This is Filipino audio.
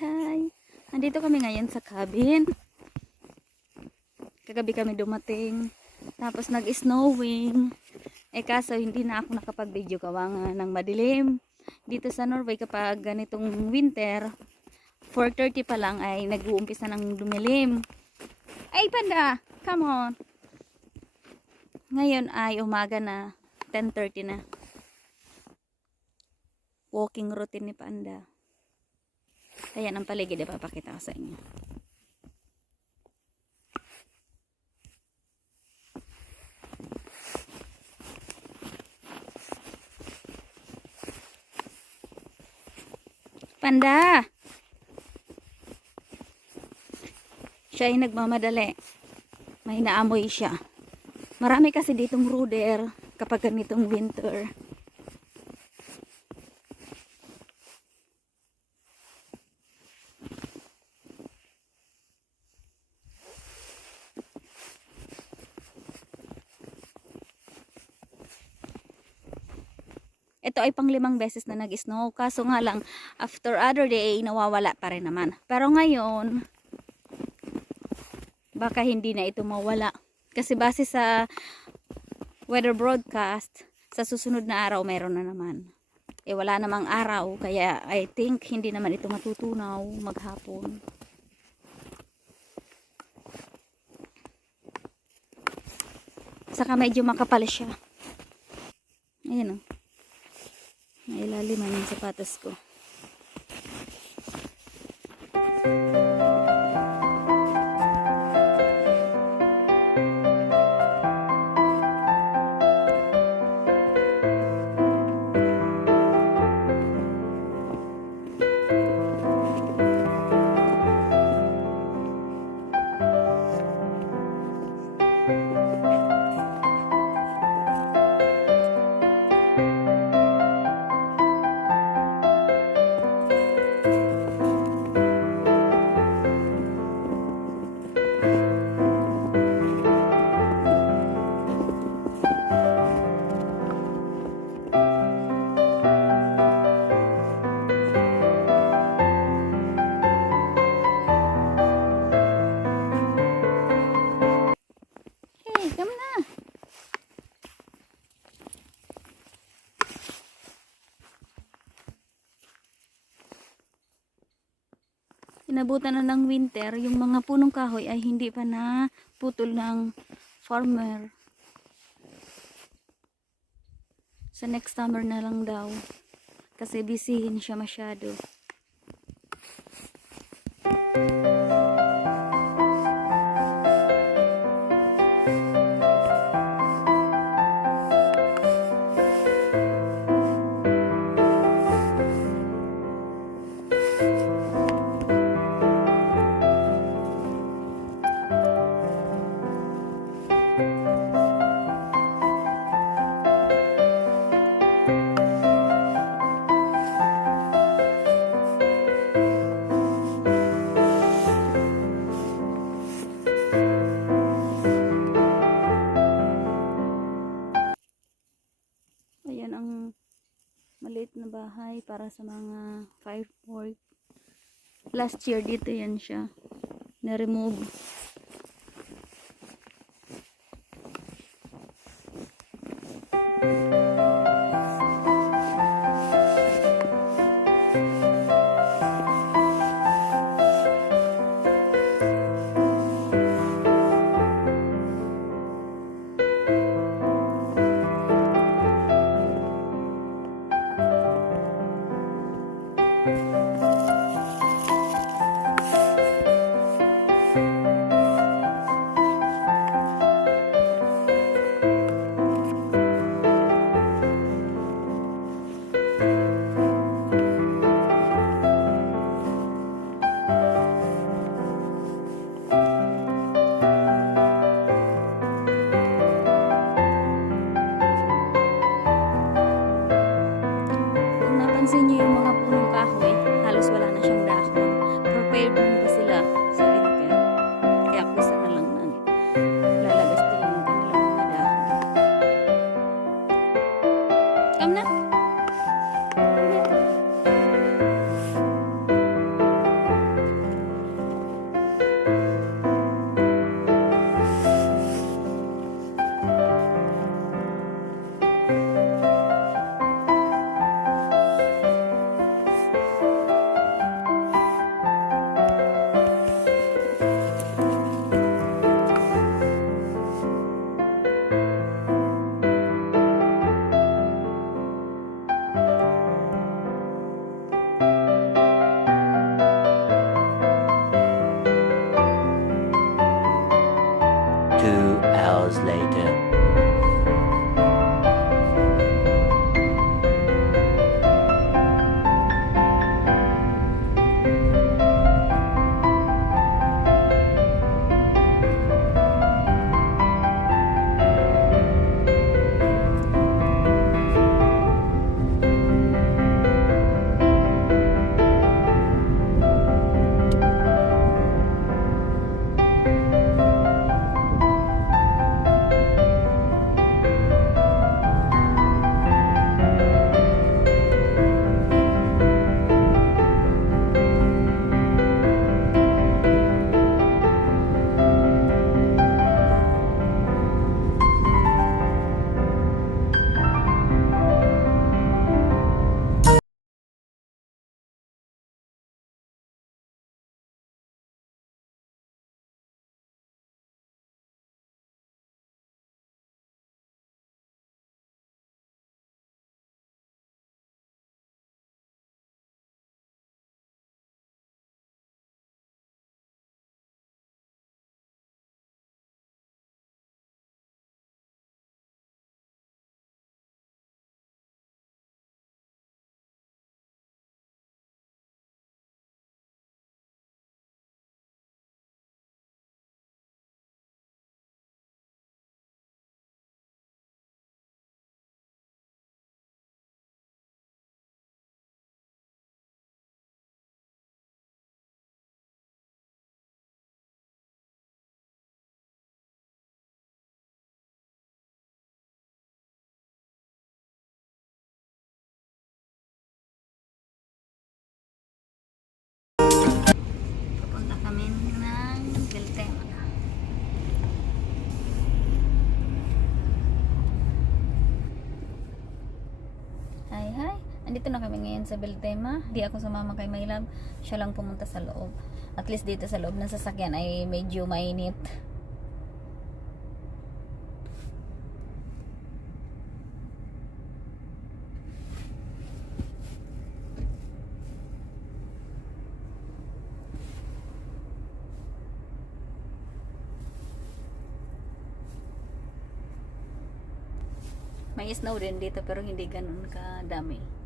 Hi! Nandito kami ngayon sa cabin. Kagabi kami dumating. Tapos nag-snowing. Kaso hindi na ako nakapag-video gawa nga ng madilim. Dito sa Norway kapag ganitong winter, 4:30 pa lang ay nag-uumpisa ng dumilim. Ay panda! Come on! Ngayon ay umaga na. 10:30 na. Walking routine ni Panda. Ayan ang paligid, ipapakita ko sa inyo. Panda! Siya ay nagmamadali. May naamoy siya. Marami kasi ditong ruder kapag ganitong winter. Ito ay pang-5 beses na nag-snow. Kaso nga lang, after other day, nawawala pa rin naman. Pero ngayon, baka hindi na ito mawala. Kasi base sa weather broadcast, sa susunod na araw, mayroon na naman. Wala namang araw. Kaya I think hindi naman ito matutunaw maghapon. Saka medyo makapal siya. Ayan o. Nailaliman yung sapatos ko. Inabutan na ng winter, yung mga punong kahoy ay hindi pa na putol ng farmer. Sa next summer na lang daw. Kasi bisihin siya masyado. Ayan ang maliit na bahay para sa mga 5 work. Last year dito yan siya. Na-remove. Napansin niyo yung mga punong kahoy, halos wala na siyang dahon. Prepared naman ba sila sa winter? Kaya kusa na lang na lalabas din yung kanilang mga dahon. Come na! Andito na kami ngayon sa Beltema. Di ako sumama kay Maylab. Siya lang pumunta sa loob. At least dito sa loob ng sasakyan ay medyo mainit. May snow din dito pero hindi ganun kadami.